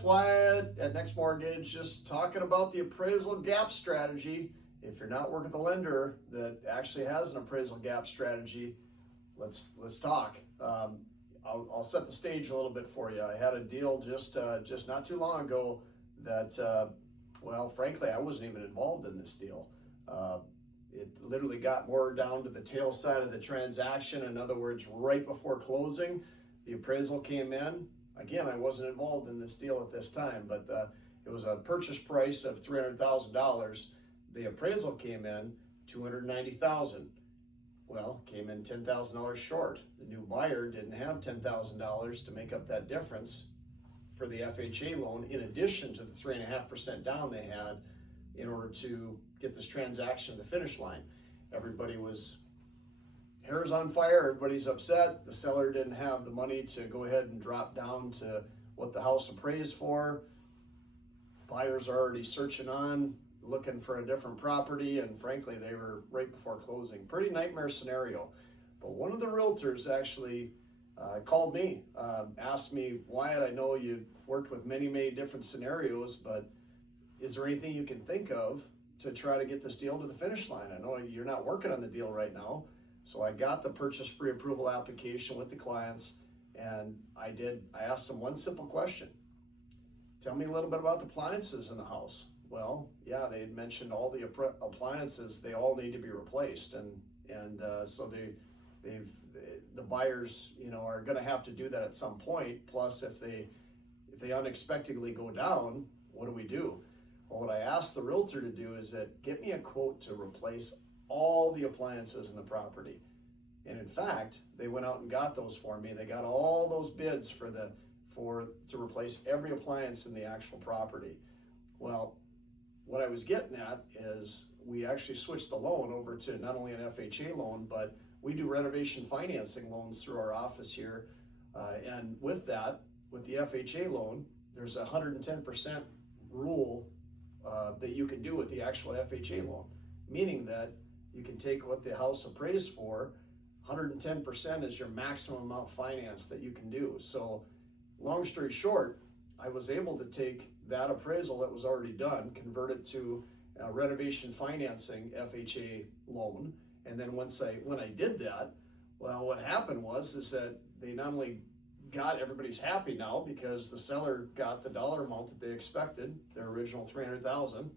it's Wyatt at Next Mortgage, just talking about the appraisal gap strategy. If you're not working with a lender that actually has an appraisal gap strategy, let's talk. I'll set the stage a little bit for you. I had a deal just not too long ago that, well, frankly, I wasn't even involved in this deal. It literally got more down to the tail side of the transaction. In other words, right before closing, the appraisal came in. Again, I wasn't involved in this deal at this time, but it was a purchase price of $300,000. The appraisal came in $290,000. Well, came in $10,000 short. The new buyer didn't have $10,000 to make up that difference for the FHA loan, in addition to the 3.5% down they had in order to get this transaction to the finish line. Everybody was hair's on fire, everybody's upset. The seller didn't have the money to go ahead and drop down to what the house appraised for. Buyers are already searching on, looking for a different property, and frankly, they were right before closing. Pretty nightmare scenario. But one of the realtors actually called me, asked me, Wyatt, I know you worked with many different scenarios, but is there anything you can think of to try to get this deal to the finish line? I know you're not working on the deal right now. So I got the purchase pre-approval application with the clients, and I asked them one simple question. Tell me a little bit about the appliances in the house. Well, yeah, they had mentioned all the appliances, they all need to be replaced. And so the buyers, are gonna have to do that at some point. Plus, if they unexpectedly go down, what do we do? Well, what I asked the realtor to do is that get me a quote to replace all the appliances in the property. And in fact, they went out and got those for me. They got all those bids to replace every appliance in the actual property. Well, what I was getting at is we actually switched the loan over to not only an FHA loan, but we do renovation financing loans through our office here. And with that, with the FHA loan, there's a 110% rule that you can do with the actual FHA loan, meaning that you can take what the house appraised for, 110% is your maximum amount finance that you can do. So long story short, I was able to take that appraisal that was already done, convert it to a renovation financing FHA loan. And then when I did that, well, what happened was that they not only got everybody's happy now because the seller got the dollar amount that they expected, their original $300,000.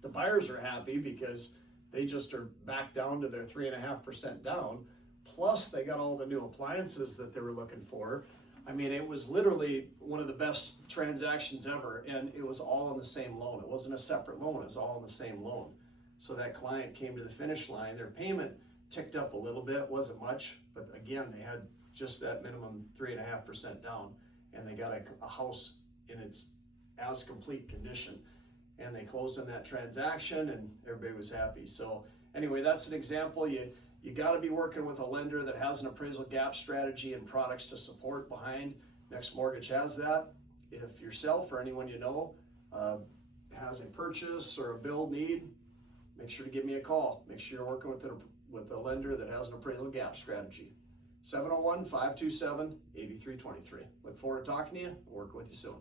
The buyers are happy because they just are back down to their 3.5% down. Plus they got all the new appliances that they were looking for. I mean, it was literally one of the best transactions ever, and it was all on the same loan. It wasn't a separate loan, it was all on the same loan. So that client came to the finish line. Their payment ticked up a little bit, it wasn't much, but again, they had just that minimum 3.5% down, and they got a house in its as complete condition. And they closed on that transaction and everybody was happy. So anyway, that's an example. You got to be working with a lender that has an appraisal gap strategy and products to support behind. Next Mortgage has that. If yourself or anyone you know has a purchase or a build need, make sure to give me a call. Make sure you're working with a lender that has an appraisal gap strategy. 701-527-8323. Look forward to talking to you. We'll work with you soon.